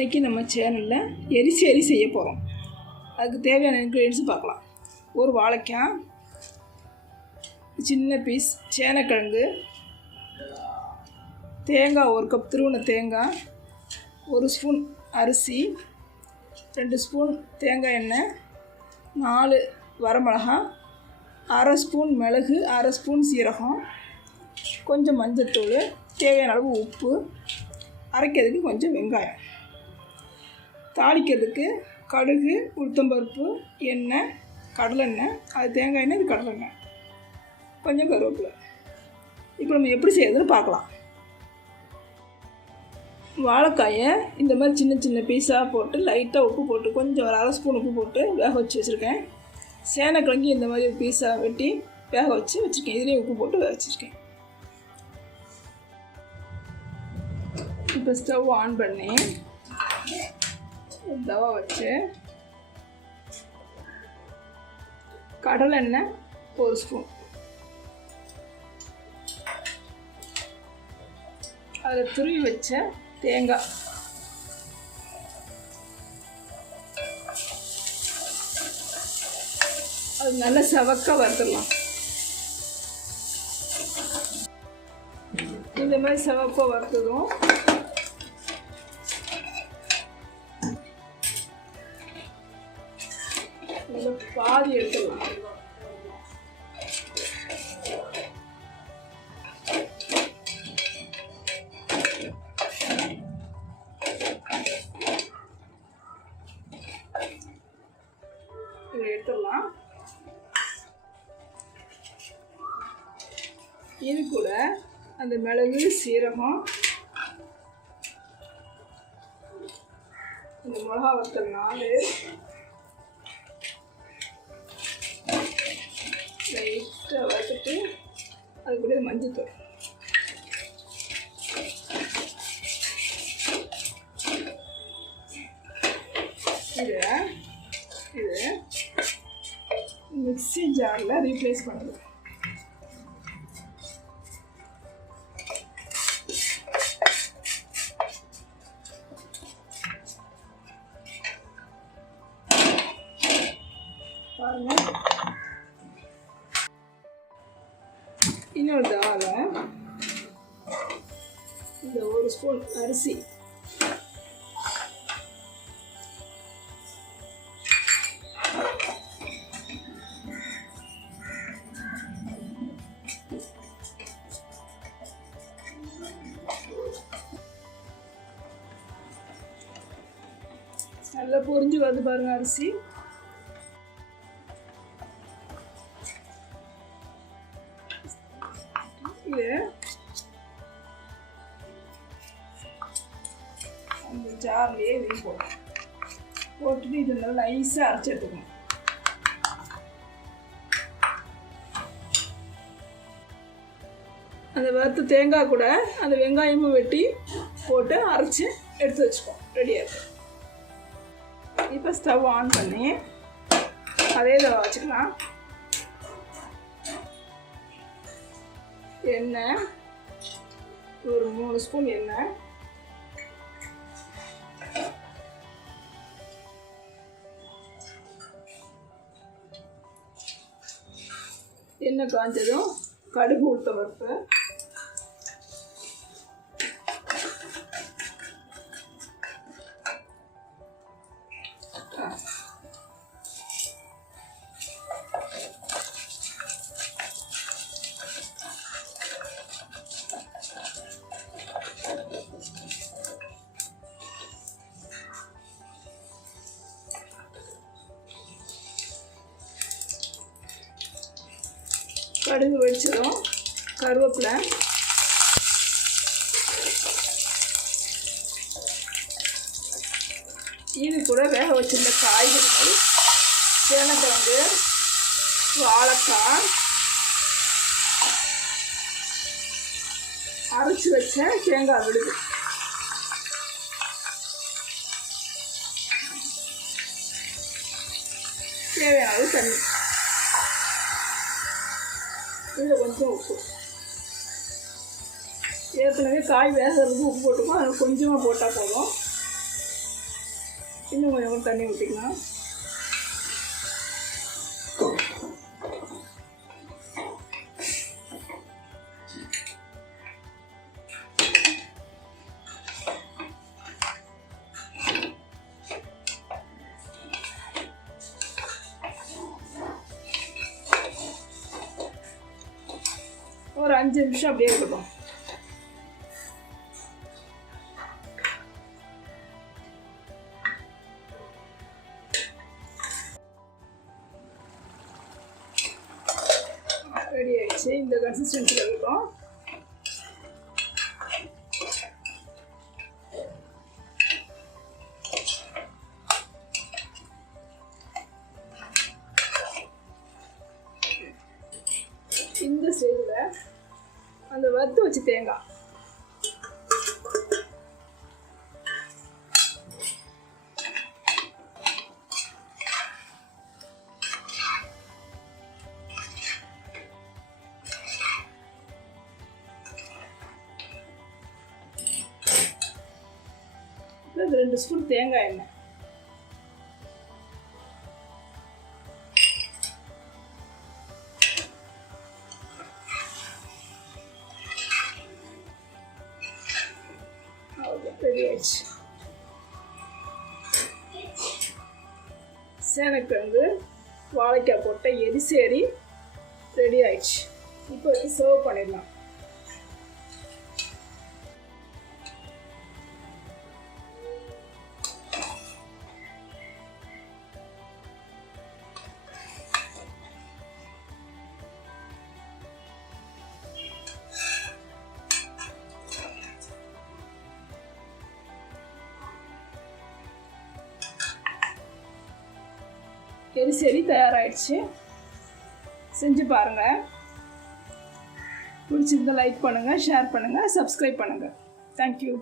இன்றைக்கி நம்ம சேனலில் எரிசரி செய்ய போகிறோம். அதுக்கு தேவையான இன்க்ரீடியன்ஸ் பார்க்கலாம். ஒரு வாழைக்காய், சின்ன பீஸ் சேனக்கிழங்கு, தேங்காய் ஒரு கப் துருவின தேங்காய், ஒரு ஸ்பூன் அரிசி, 2 ஸ்பூன் தேங்காய் எண்ணெய், 4 வரமிளகாய், அரை ஸ்பூன் மிளகு, அரை ஸ்பூன் சீரகம், கொஞ்சம் மஞ்சத்தூள், தேவையான அளவு உப்பு, அரைக்கிறதுக்கு கொஞ்சம் வெங்காயம், தாளிக்கிறதுக்கு கடுகு, உளுத்தம்பருப்பு, எண்ணெய், கடலெண்ணெய், அது தேங்காய் எண்ணெய், இது கடலெண்ணெய், கொஞ்சம் கருவேப்பிலை. இப்போ நம்ம எப்படி செய்யறதுன்னு பார்க்கலாம். வாழைக்காயை இந்த மாதிரி சின்ன சின்ன பீஸாக போட்டு லைட்டாக உப்பு போட்டு கொஞ்சம் ஒரு அரை ஸ்பூன் உப்பு போட்டு வேக வச்சு வச்சுருக்கேன். சேனக்கிழங்கு இந்த மாதிரி பீஸாக வெட்டி வேக வச்சுருக்கேன். இதுலேயும் உப்பு போட்டு வேக வச்சுருக்கேன். இப்போ ஸ்டவ் ஆன் பண்ணி தவா வச்சு கடலெண்ணெய் 1 ஸ்பூன், அதில் துருவி வச்ச தேங்காய், அது நல்லா செவக்க வறுத்துடலாம். இந்த மாதிரி செவக்க வறுத்ததும் பாதி எடுத்துடலாம். இதை எடுத்துடலாம். இது கூட அந்த மிளகு, சீரகம், இந்த மிளகா வத்தல் 4 லைட்டாக வறுத்துட்டு அது கூட மஞ்சத்தூள், இது மிக்ஸி ஜாரில் ரீப்ளேஸ் பண்ணுது. பாருங்க, இன்னொரு தவால இந்த 1 ஸ்பூன் அரிசி, நல்லா பொரிஞ்சு வருது பாருங்க அரிசி. இது அந்த ஜார்லேயே போட்டுட்டு இது நல்லா நைஸாக அரைச்சி எடுத்துக்கணும். அந்த வறுத்த தேங்காய் கூட அந்த வெங்காயமும் வெட்டி போட்டு அரைச்சி எடுத்து வச்சுக்கோம். ரெடியாக இருக்கும். இப்போ ஸ்டவ் ஆன் பண்ணி அதே தவா வச்சுக்கலாம். எண்ணெய் ஒரு 3 ஸ்பூன் எண்ணெய், எண்ணெய் காஞ்சதும் கடுகு, உளுத்தம்பருப்பு, கடுகு வெடிச்சதும் கருவேப்பிலை, இது கூட வேக வச்சிருந்த காய்கறிகள், சேனக்கிழங்கு, வாழைக்காய், அரைச்சி வச்ச தேங்காய் விழுது, தேவையான அளவு தண்ணி, இதில் கொஞ்சம் உப்பு, ஏற்கனவே காய் வேகிறதுக்கு உப்பு போட்டுக்கோ, அதில் கொஞ்சமாக போட்டால் போதும். இன்னும் கொஞ்சம் தண்ணி ஊற்றிக்கலாம். ஒரு 5 நிமிஷம் அப்படியே இருக்கட்டும். ரெடி ஆயிடுச்சு. இந்த கன்சிஸ்டன்சியில் இருக்கும். இந்த ஸ்டேஜில் அந்த வறுத்து வச்சு தேங்காய் + 2 ஸ்பூன் தேங்காய் எண்ணெய். ரெடி ஆயிடுச்சு. சேனக்கிழங்கு வாழைக்காய் போட்ட எரிசேரி ரெடி ஆயிடுச்சு. இப்போ வச்சு சர்வ் பண்ணிடலாம். எரிசேரி தயாராகிடுச்சு. செஞ்சு பாருங்கள். பிடிச்சிருந்தா லைக் பண்ணுங்கள், ஷேர் பண்ணுங்கள், சப்ஸ்கிரைப் பண்ணுங்கள். தேங்க்யூ.